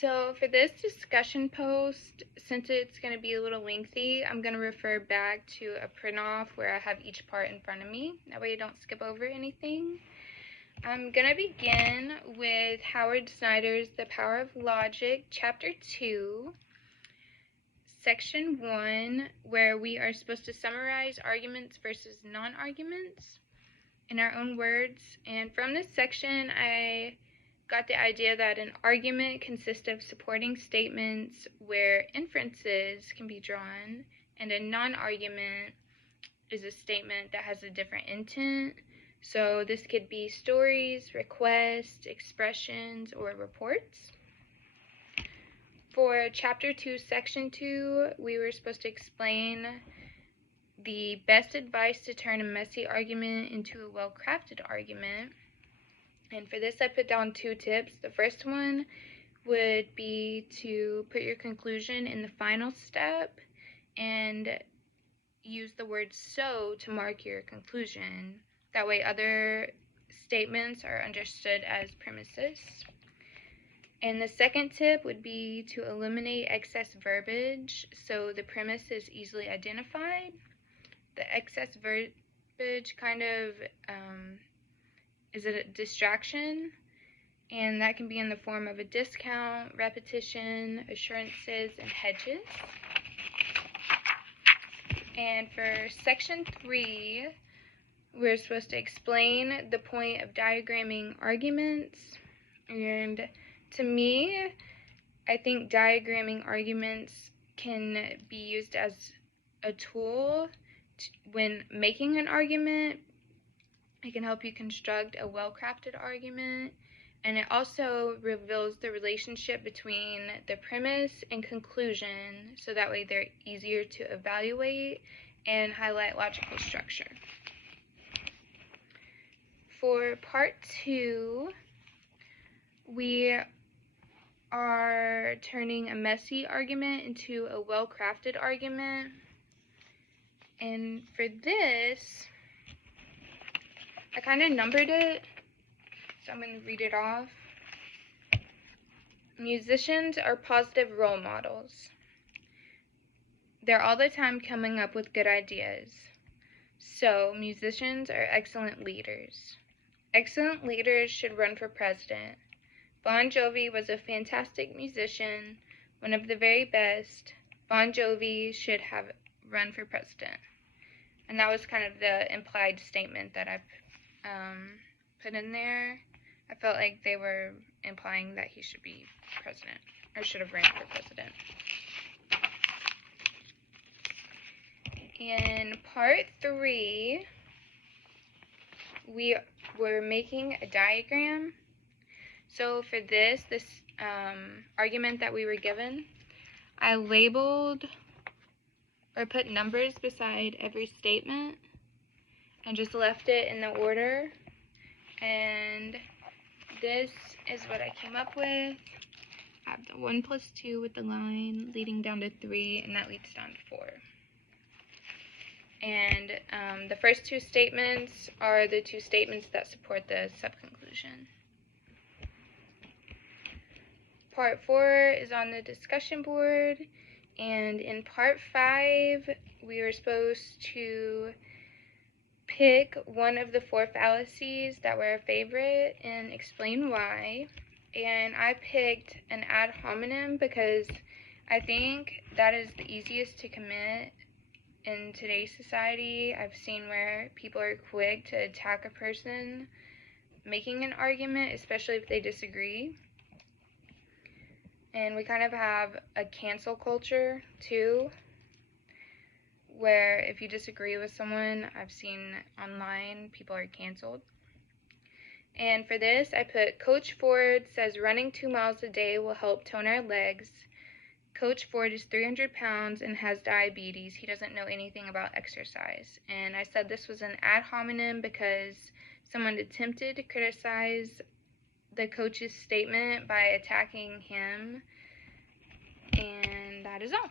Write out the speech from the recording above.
So for this discussion post, since it's going to be a little lengthy, I'm going to refer back to a print off where I have each part in front of me. That way you don't skip over anything. I'm going to begin with Howard Snyder's The Power of Logic, Chapter 2, Section 1, where we are supposed to summarize arguments versus non-arguments in our own words. And from this section, I got the idea that an argument consists of supporting statements where inferences can be drawn, and a non-argument is a statement that has a different intent. So this could be stories, requests, expressions, or reports. For Chapter 2, Section 2, we were supposed to explain the best advice to turn a messy argument into a well-crafted argument. And for this, I put down 2 tips. The first one would be to put your conclusion in the final step and use the word so to mark your conclusion. That way other statements are understood as premises. And the second tip would be to eliminate excess verbiage so the premise is easily identified. The excess verbiage kind of is a distraction, and that can be in the form of a discount, repetition, assurances, and hedges. And for Section 3, we're supposed to explain the point of diagramming arguments. And to me, I think diagramming arguments can be used as a tool when making an argument. It can help you construct a well-crafted argument, and it also reveals the relationship between the premise and conclusion, so that way they're easier to evaluate and highlight logical structure. For Part 2, we are turning a messy argument into a well-crafted argument, and for this, I kind of numbered it, so I'm going to read it off. Musicians are positive role models. They're all the time coming up with good ideas. So, musicians are excellent leaders. Excellent leaders should run for president. Bon Jovi was a fantastic musician, one of the very best. Bon Jovi should have run for president. And that was kind of the implied statement that I put in there. I felt like they were implying that he should be president, or should have ran for president. In Part 3, we were making a diagram. So for this argument that we were given, I labeled or put numbers beside every statement and just left it in the order. And this is what I came up with. I have the 1 plus 2 with the line leading down to 3, and that leads down to 4. And the first 2 statements are the 2 statements that support the subconclusion. Part 4 is on the discussion board, and in Part 5, we were supposed to pick one of the 4 fallacies that were our favorite and explain why. And I picked an ad hominem because I think that is the easiest to commit in today's society. I've seen where people are quick to attack a person making an argument, especially if they disagree. And we kind of have a cancel culture too, where if you disagree with someone, I've seen online, people are canceled. And for this, I put Coach Ford says running 2 miles a day will help tone our legs. Coach Ford is 300 pounds and has diabetes. He doesn't know anything about exercise. And I said this was an ad hominem because someone attempted to criticize the coach's statement by attacking him. And that is all.